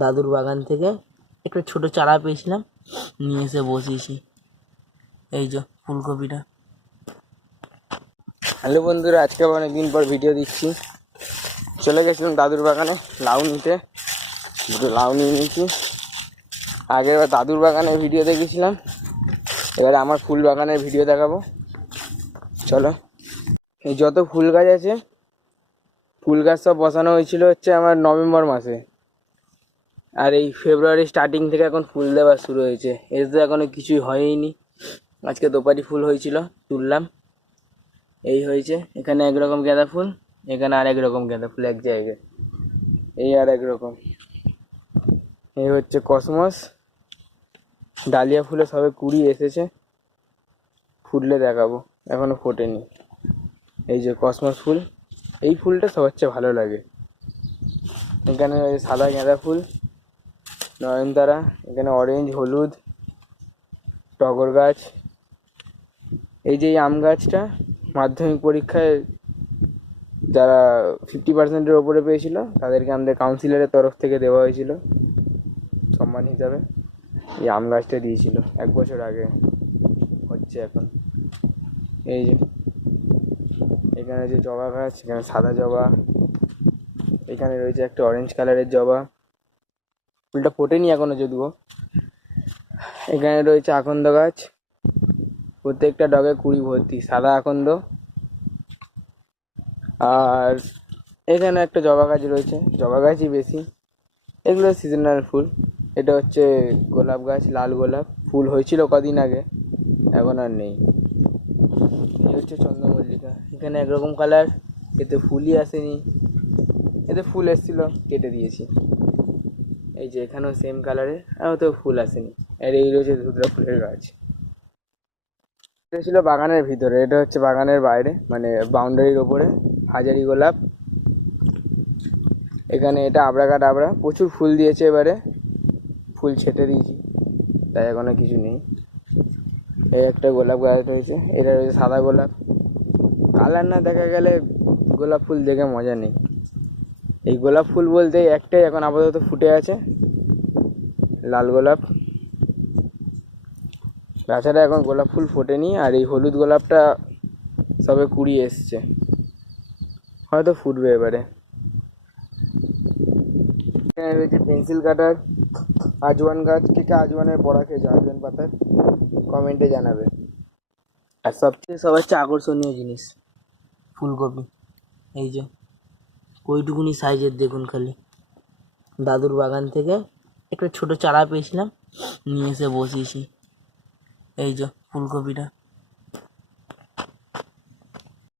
দাদুর বাগান থেকে একটা ছোট চারা পেয়েছিলাম, নিয়ে এসে বসিয়েছি। এই যে ফুলকপিটা। হ্যালো বন্ধুরা, আজকে আবার অনেকদিন পর ভিডিও দিচ্ছি। চলে গেছিলাম দাদুর বাগানে লাউ নিতে, দুটো লাউ নিয়ে নিয়েছি। আগের বার দাদুর বাগানের ভিডিও দেখেছিলাম, এবারে আমার ফুল বাগানের ভিডিও দেখাবো। চলো। এই যত ফুল গাছ আছে, ফুল গাছ সব বসানো হয়েছিল হচ্ছে আমার নভেম্বর মাসে, আর এই ফেব্রুয়ারি স্টার্টিং থেকে এখন ফুল দেওয়া শুরু হয়েছে। এর তো এখনো কিছুই হয়নি। আজকে দোপাটি ফুল হয়েছিল, তুললাম। এই হয়েছে, এখানে একরকম গাঁদা ফুল, এখানে আর একরকম গাঁদা ফুল এক জায়গায়, এই আর একরকম। এই হচ্ছে কসমস, ডালিয়া ফুলে সবে কুড়ি এসেছে, ফুটলে দেখাবো, এখনো ফোটেনি। এই যে কসমস ফুল, এই ফুলটা সবচেয়ে ভালো লাগে। এখানে সাদা গাঁদা ফুল, নয়নতারা, এখানে অরেঞ্জ, হলুদ, টগর গাছ। এই যে এই আম গাছটা মাধ্যমিক পরীক্ষায় যারা 50%-এর ওপরে পেয়েছিল তাদেরকে আমাদের কাউন্সিলরের তরফ থেকে দেওয়া হয়েছিল সম্মান হিসাবে। এই আম গাছটা দিয়েছিল 1 বছর আগে, হচ্ছে এখন। এই যে এখানে যে জবা গাছ, এখানে সাদা জবা, এখানে রয়েছে একটা অরেঞ্জ কালারের জবা, ফুলটা ফোটেনি এখনো যদিও। এখানে রয়েছে আকন্দ গাছ, প্রত্যেকটা ডগে কুড়ি ভর্তি, সাদা আকন্দ। আর এখানে একটা জবা গাছ রয়েছে, জবা গাছই বেশি, এগুলো সিজনাল ফুল। এটা হচ্ছে গোলাপ গাছ, লাল গোলাপ, ফুল হয়েছিল কদিন আগে, এখন আর নেই। এই হচ্ছে চন্দ্রমল্লিকা, এখানে একরকম কালার, এতে ফুলই আসেনি, এতে ফুল এসেছিল কেটে দিয়েছি। এই যে এখানেও সেম কালারের, আর ওতেও ফুল আসেনি। আর এই রয়েছে ধুতরা ফুলের গাছ। এটা ছিল বাগানের ভিতরে, এটা হচ্ছে বাগানের বাইরে, মানে বাউন্ডারির ওপরে হাজারি গোলাপ। এখানে এটা আবড়া ডাবড়া, প্রচুর ফুল দিয়েছে, এবারে ফুল ছেটে দিয়েছি, তাই এখনো কিছু নেই। এই একটা গোলাপ গাছ রয়েছে, এটা রয়েছে সাদা গোলাপ। কালার না দেখা গেলে গোলাপ ফুল দেখে মজা নেই। এই গোলাপ ফুল বলতে একটাই এখন আপাতত ফুটে আছে, লাল গোলাপ। তাছাড়া এখন গোলাপ ফুল ফোটেনি। আর এই হলুদ গোলাপটা সবে কুড়ি এসছে, হয়তো ফুটবে এবারে। এখানে রয়েছে পেন্সিল কাটার, আজওয়ান গাছ। কে আজওয়ানের বড়া খেয়েছে, আজওয়ান পাতার, কমেন্টে জানাবে। আর সবচেয়ে আকর্ষণীয় জিনিস ফুলকপি। এই যে ওইটুকুনি সাইজের, দেখুন খালি। দাদুর বাগান থেকে একটা ছোট চারা পেয়েছিলাম, নিয়ে এসে বসিয়েছি। এই যে ফুলকপিটা।